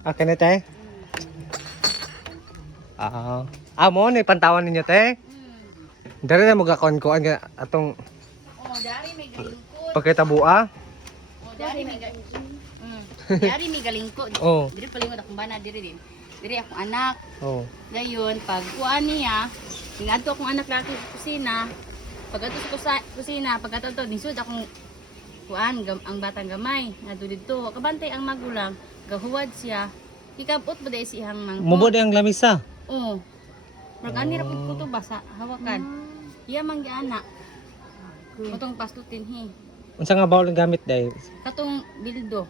Okay na te? Mo ni pantawan ninyo te? Dari na magakon-kuan ka atong Oh, dari may galingkod. pagkitabua. Oh, dari may galingkod. Dari may galingkod. Oh. Diri palingod akong bana diri din. Diri akong anak. Oh. Dayon pag kuan niya, ingadto akong anak laki sa kusina. Pag ato sa kusina, pag ato to nisud akong kuan ang batang gamay. Adto didto, kabantay ang magulang, gahuwad siya. Ikabot ba dai siyang mangkot. Mubod ang lamisa. Oh. Magani ra pud ko to ba sa hawakan. Iya man giana. Katong pastutin hi. Unsa nga bawal ang gamit day? Katong bildo.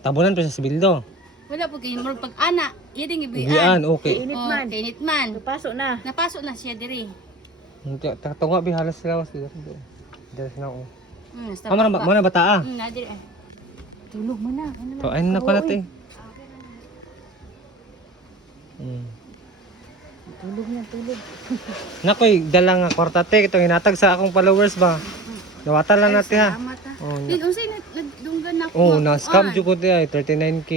Tabunan pa siya sa bildo. Wala po kayo pag ana, iya ding Gian, ibian. okay. Init Oh, man. kainit man. Napasok na. Napasok na siya diri. Tunga bi halas sila siguro. Dari na oh. Nasta Amo na mo na bata ah. Na diri. Tulog mo na. Ano To ayun na pala te. Tulog na, tulog. Nakoy dala nga kwarta te ito hinatag sa akong followers ba. Nawata lang natin ha. Salamat ha. Oh, Din unsay nadunggan ako. oh na-scam jud ko te ay 39k.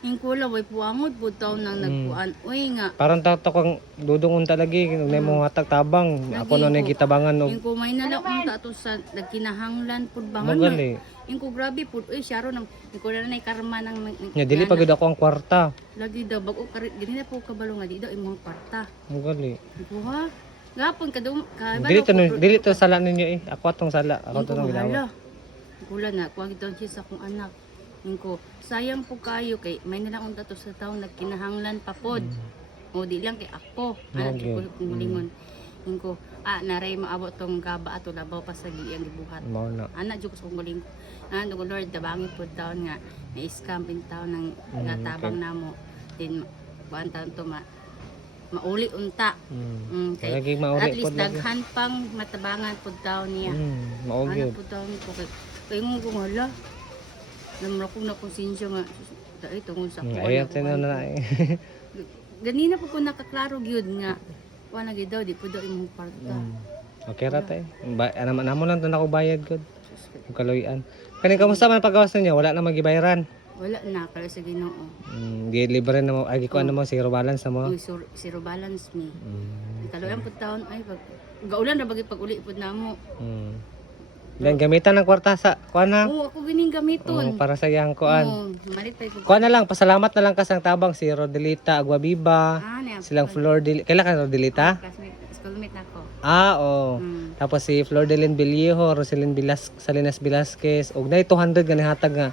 Ing kula way puangod pud taon nang nagkuan. Uy nga. Parang tato kang dudong unta lagi kung na mo hatag tabang. Ako no na gitabangan og Ing ko may nalang unta to sa nagkinahanglan pud bangan. magali. Ing ko grabe pud uy syaro nang ing ko na nay karma nang Nya dili pa gid ako ang kwarta. lagi daw bago karit gini na po kabalo nga di daw imong kwarta. Magali. Iko ha. Gapon kadum ka Dili to sala ninyo eh. Ako atong sala. Ako to nang ginawa. Kula na kuha gitaw siya sa akong anak. Ingko, sayang po kayo kay may nalang unta to sa taong nagkinahanglan pa pod. O di lang kay ako. Anak Okay. ko kumulingon. Ingko, naray maabot tong gaba ato labaw pa sa giyang gibuhat. Mao na. Anak jud ko sa kumuling. Ano Lord dabangi pod taon nga na scam pin taon ng nga tabang namo. Din kuan taon to mauli unta. Kay Lagi at mauli least pod lagi. daghan pang matabangan pod taon niya. Mao Ano gyud. po taon ko kay mo kung hala. Namra ko na konsensya nga dai tungod sa kuwan Ayan ako, tayo na kuwan eh. ko. Ganina po ko nakaklaro gyud nga wala gid daw di po daw imong parta. Okay ra tay. Namo lang tan ako bayad gud. Ang kaluyan. Kani kamusta man paggawas niya? Wala na magibayaran. Wala na kala sa Ginoo. Di libre na mo ay ko ano mo zero balance na mo. Uy, zero balance me. Kaluyan po taon ay pag gaulan ra bagi pag uli pud namo. Dan gamitan ng kwarta sa kuan ha. Oo, ako gining gamiton. Para sa yang kuan. Oo, malit pa pud. Kuan na lang, pasalamat na lang ka sang tabang si Rodelita Aguabiba, Na silang Flor Del. Kailan ka Rodelita? schoolmate na ako. Oo. Mm. Tapos si Flor Delin Villejo, Roselyn Salinas Velasquez, og na 200 nga nihatag nga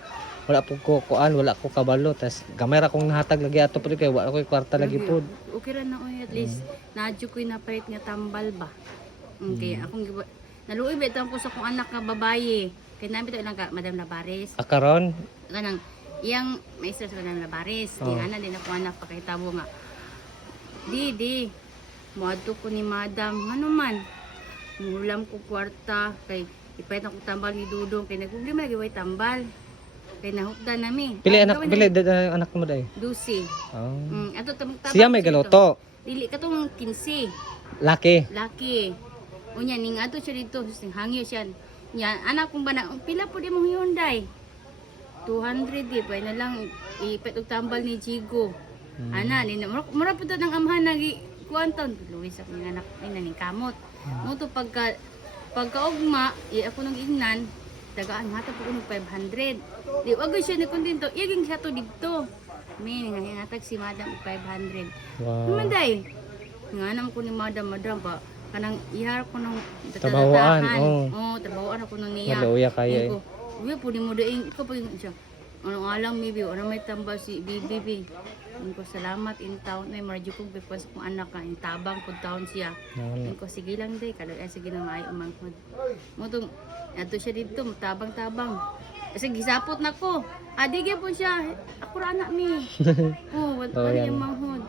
wala po ko kuan, wala ko kabalo. Tas gamay ra kong nahatag lagi ato pud kay wala ko kwarta lagi pud. Okay ra na oy at least nadyo ko'y napalit nga tambal ba. Okay, akong naluoy ba ko sa kong anak nga babaye. Kay namin to ilang ka Madam Labares. Akaron, Kanang iyang maestra sa Madam Labares. Di ana din ako anak pakitabo nga. Di. Moadto ko ni Madam ano man. Mulam ko kwarta kay ipait ako tambal ni Dudong kay nagproblema lagi way tambal. Kay nahukdan nami. pili anak mo dai. Dusi. Oh. Ato tamang Siya may galoto. Dili katong 15. Laki. Laki. Unya ning ato siya dito, sing hangyo siya. Nya anak kong bana, pila po di mong Hyundai. 200 di pa na lang ipet og tambal ni Jigo. Ana ni mura pud ang amhan nagi kuanton Luis sa mga anak ay naning kamot. Mo to pagkaugma, ako nang ignan, dagaan hata po kuno 500. Di wag siya ni kontento, iging siya to didto. May nangatag si Madam og 500. Wow. Naman day. Nganam ko ni Madam pa kanang ihar ko nang Tabawaan, tabawaan ako nang niya. Maluya kaya eh. Uy, pwede mo daing ikaw pa siya. Ano alang maybe ano may tambal si BBB. Ko salamat in town may marjo ko because kung anak ka in tabang pud taon siya. Ko sige lang day kada sige na maayo manghod. Mo tong ato siya dito tabang-tabang. Kasi gisapot na ko. Adige po siya. Ako ra anak mi. Wala yung manghod.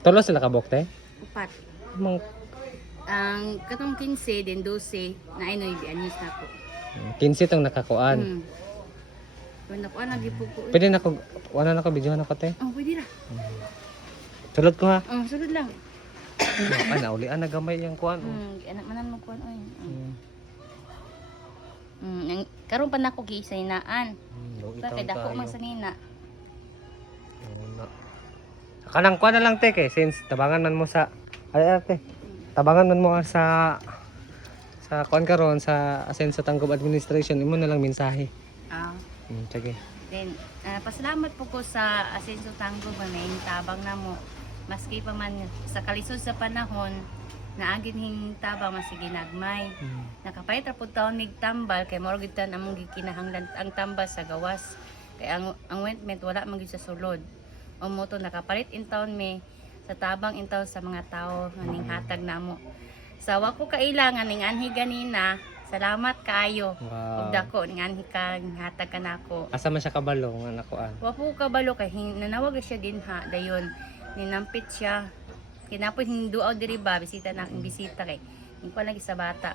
Tulo sila ka bokte? Upat. Mang Ang katong 15 din 12 na ay no anis na ko. 15 tong nakakuan. When ako lagi po ko. Pwede na ko wala na ko videohan ako te. Oh, pwede ra. Sulod ko ha. Sulod lang. Ay naulian na gamay yung kuan. Anak manan mo kuan oy. Karon pa nako gisaynaan. Sa kay dako man sa nina. kanang kuha na lang te kay since tabangan man mo sa ate. Tabangan man mo sa kuan karon sa Asenso Tanggob Administration imo na lang mensahe. Ah. Sige. Then, pasalamat po ko sa Asenso Tanggob na tabang na mo. Maski pa man sa kalisod sa panahon, naagin hing tabang masige nagmay. Nakapait ra pud taon mig tambal kay mao gid tan among gikinahanglan ang tambal sa gawas. Kay ang ointment wala man gid sa sulod. O mo to nakapalit in taon me sa tabang in taon sa mga tao nga ning hatag namo. Sa wa ko kailangan ning anhi ganina. Salamat kaayo. Wow. Ug dako ning anhi ka hatag kanako. Asa man siya kabalo nga nakuan. Wa po kabalo kay nanawag siya dinha dayon. Ninampit siya. Kinapoy hinduaw diri ba bisita na akong bisita kay ning ko lagi sa bata.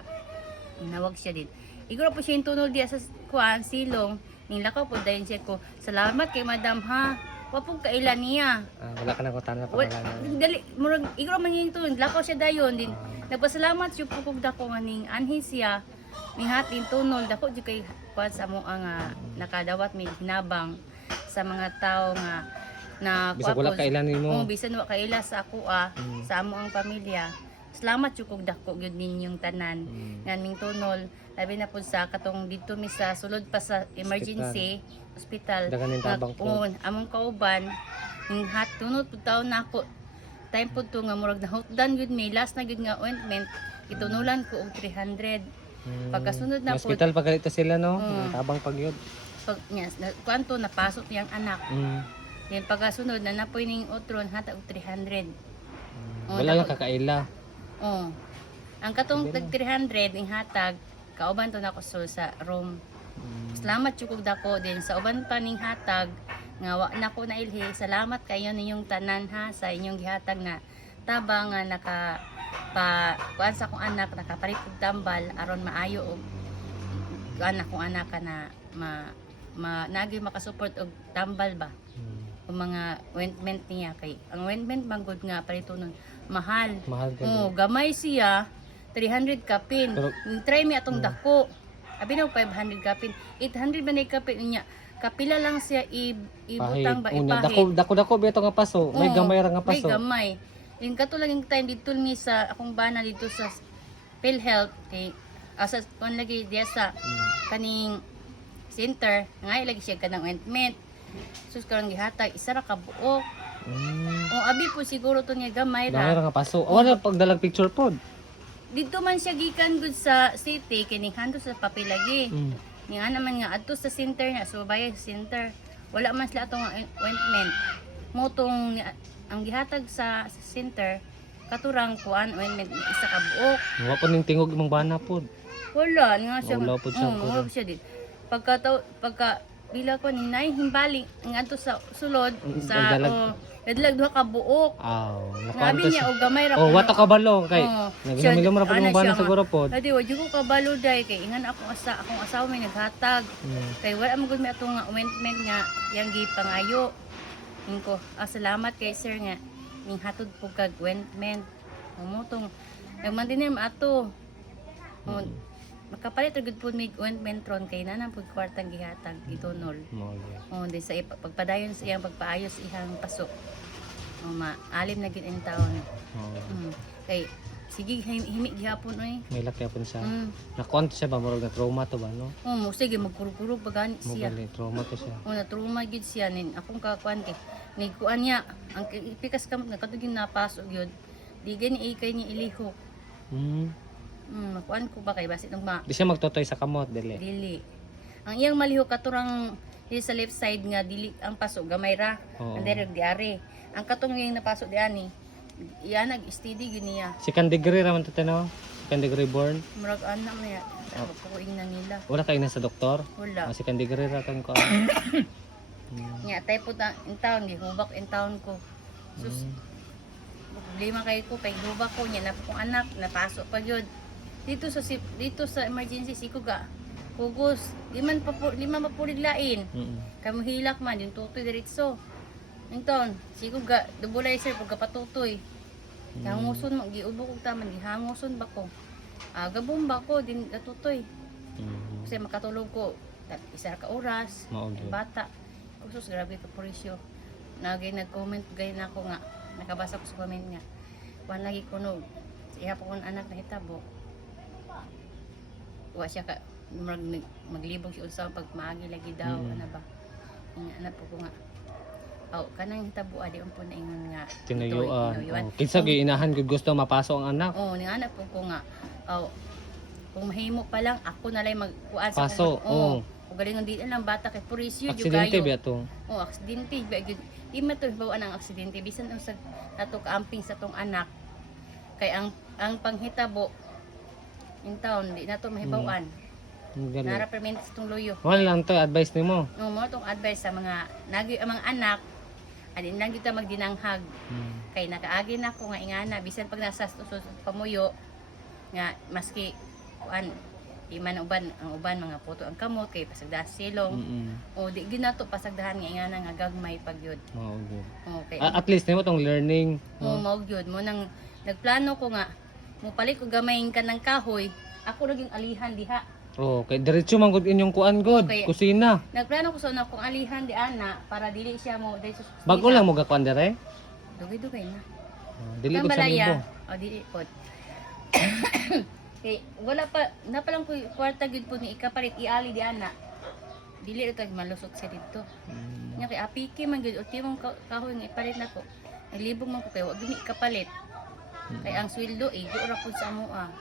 Nawag siya din. Iguro po siya yung tunol diya sa kuan silong. Ning lakaw po dayon siya ko. Salamat kay madam ha. Wa po kailan niya. Wala ka na kutan na Well, pangalan. dali murag igro man yung tunol. Lakaw siya dayon din. Nagpasalamat siya po kung dako nga ning anhi siya. Ning hatin tunol dako di kay kuan sa mo nga nakadawat may hinabang sa mga tao nga na Bisag wala kailan nimo. Oo, bisan wa kaila sa ako sa amo ang pamilya. Salamat jud kog dako gyud ninyong tanan. Nga ming tunol labi na pud sa katong dito mi sa sulod pa sa emergency hospital. Dagan ning tabang po. Oo, among kauban ning hat tunod pud taon nako. Time pud to nga murag nahutdan gyud mi last na gyud nga ointment itunulan ko og 300. Pagkasunod na pud Hospital pa galito sila no. Mm. Tabang pagyod. pag kuanto napasok niyang anak. Then pagkasunod na napoy ning otron hatag og 300. Oh, Wala lang kakaila. Oh. Ang katong tag 300 ning hatag kauban to nako sa room. Salamat jud kog dako din sa uban pa ning hatag nga wa nako na ilhi. Salamat kayo ninyong tanan ha sa inyong gihatag na tabang nga naka pa kuan sa akong anak nakapalit og tambal aron maayo og kuan akong anak ka na nagi makasupport og tambal ba o mga ointment niya kay ang ointment manggod nga palito nun mahal. Mahal ka. Gamay siya 300 kapin. Pero- Try mi atong dako. Abi na 500 kapin. 800 man ay kapin niya. Kapila lang siya ibutang ba Una, ipahid. dako beto nga paso. May Oo, gamay ra nga may paso. gamay. Yung kato lang yung time dito mi sa akong bana dito sa PhilHealth kay asa kon lagi diya sa kaning center nga lagi siya kanang ointment. Sus karang gihatag isa ra ka buok. O abi po siguro to niya gamay Gamay ra. ra nga paso. Wala pagdalag picture pod. Dito man siya gikan gud sa city kining hanto sa papilagi. Ning ana man nga adto sa center na so bayay sa center. Wala man sila atong ointment. Motong ang gihatag sa center katurang kuan ointment isa ka buok. Wa po ning tingog imong bana pod. Wala nga siya. Wala po siya, wala siya din. Pagka bila ko ni nay himbali ngadto sa sulod sa Nagdalag. nadlag duha ka buok. Aw, Nabi nakuanto niya siya. og gamay ra. Oh, wato ka balo kay. Oo. Naghilom ra po Siya- imong bana ana siya siguro pod. Adi wa jud ko kabalo day kay ingan akong asawa may naghatag. Kay wala man gud mi atong nga ointment nga yang gipangayo. Ingko, salamat kay sir nga ning hatod po kag ointment. Umutong nagmantinim ato. Makapalit gud pud mig ointment ron kay nanang pud kwartang gihatag itunol. Di sa pagpadayon sa iyang pagpaayos ihang pasok. Maalim na gid ang taon. Kay sige himi gihapon oy. May laki pon siya. Mm. Nakuanto siya ba murag na trauma to ba no? Mo sige magkurkurog bagani siya. Mugali trauma to siya. Na trauma gid siya nin akong kakuan kay ni kuan niya ang pikas kam na katugin napasok gyud. Di gani ikay ni ilihok. Makuan ko ba kay basi nung Di siya magtotoy sa kamot dili. dili. Ang iyang malihok katurang di sa left side nga dili ang pasok gamay ra. Oo. Ang direct diare. Ang katong yung napasok di ani. Iya nag-steady gyud niya. Second degree ra man to no? Second degree born. Murag ana man ya. Pagpuin na nila. Wala kay na sa doktor. Wala. Second degree ra kan ko. Nya tay po in town gihubak in town ko. Sus problema kay ko kay hubak ko nya na po kong anak napasok pa gyud. Dito sa emergency si kuga. Hugos, lima pa po liglain. Kamo hilak man yung tutoy diretso. Ington, si kuga dubulay sir pagkapatutoy. Hanguson mo giubok og taman gihanguson ba ko. Gabom ba ko din gatutoy. Kasi makatulog ko isa ka oras. Mao Ang bata. Kusus grabe ka presyo. nag-comment gayud na ako nga nakabasa ko sa comment nga wan lagi kuno iya po kung anak na hitabo wa siya ka maglibog siya usab pag maagi lagi daw ana ba nga anak po ko nga kanang hitabo adi po na ingon nga tinuyuan. Kinsa gyud inahan gud gusto mapasok ang anak. ning anak po ko nga kung mahimo pa lang ako na lang magkuan sa Paso, kung galingon di lang bata kay purisyo jud Aksidente kayo. ba to? Aksidente ba gyud. Di man to bawaan ang aksidente bisan usag nato kaamping sa tong anak. Kay ang panghitabo in town di nato mahibawan. Nara permanent sa tong loyo. Wala lang to advice nimo. Mo tong advice sa mga mga anak adin lang gyud ta magdinanghag. Kay nakaagi na ko nga ingana bisan pag nasa pamuyo nga maski kuan di man uban ang uban mga puto ang kamot kay pasagda silong o di ginato pasagdahan nga ingana nga gagmay pagyud. Mao gyud. Okay. At least nimo tong learning. Mao gyud mo nang nagplano ko nga mo palit ko gamay ka ng kahoy ako naging alihan diha. Kay diretso man gud inyong kuan god, Okay. kusina. Nagplano ko sa una kong alihan di ana para dili siya mo dili sa Bago lang mo gakuan dire. dugay-dugay na. Dili ko sa Tambalaya. libo. Dili pod. Kay wala pa na pa lang ko kwarta gyud po ni ikapalit iali di ana. Dili ra kag malusot siya didto. Nya kay apiki man gyud ultimo kahoy nga ipalit nako. Naglibog man ko kay wa gyud ni ikapalit. Kay ang sweldo ra pud sa amoa.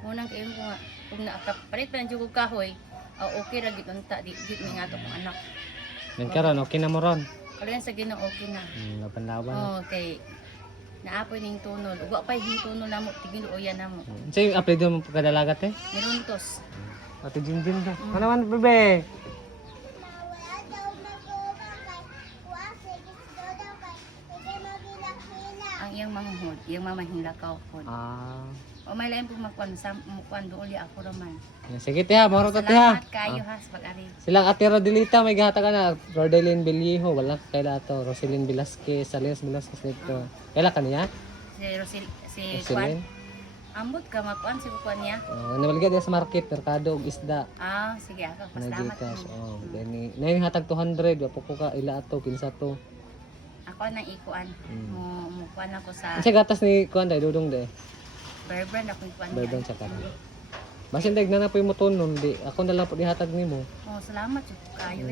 Munang kayo ko nga kung nakapalit pa ng jugog kahoy, okay ra gyud unta di gyud mi ngato kong anak. Nagkaron okay na mo ron. Kalayan sa Ginoo okay na. Laban-laban. Okay. Naapoy ning tunol. Ugwa pa yung tunol namo tigiluoyan namo. Say apelyido mo pagkadalagat eh. Miruntos. Ate Jinjin to. Ano man bebe? Ang iyang manghod, iyang mamahilakaw pod. O may lain po magkuan doon ako raman. Sige tiha, maro ta tiha. Salamat kayo ha sa pag-ari. Silang Ate Rodelita may gihatag na Rodelyn Beliejo, wala kaila to. Roselyn Velasquez, Salinas Velasquez dito. Kaila kaniya? Si Roselyn. Juan. Ambot ka magkuan si kuan niya. Nabaligad niya sa market, merkado ug isda. Sige ako. Salamat. Nagikas. Gani. Nay hatag 200, wa po ko ka ila ato kinsa to. Ako nang ikuan. Mo kuan ako sa Kasi gatas ni kuan dai dudong dai. Berbrand ako ikuan. Berbrand sa kanan. Basin dag na po yung mo tunon, di ako na lang po ihatag nimo. Salamat jud kayo.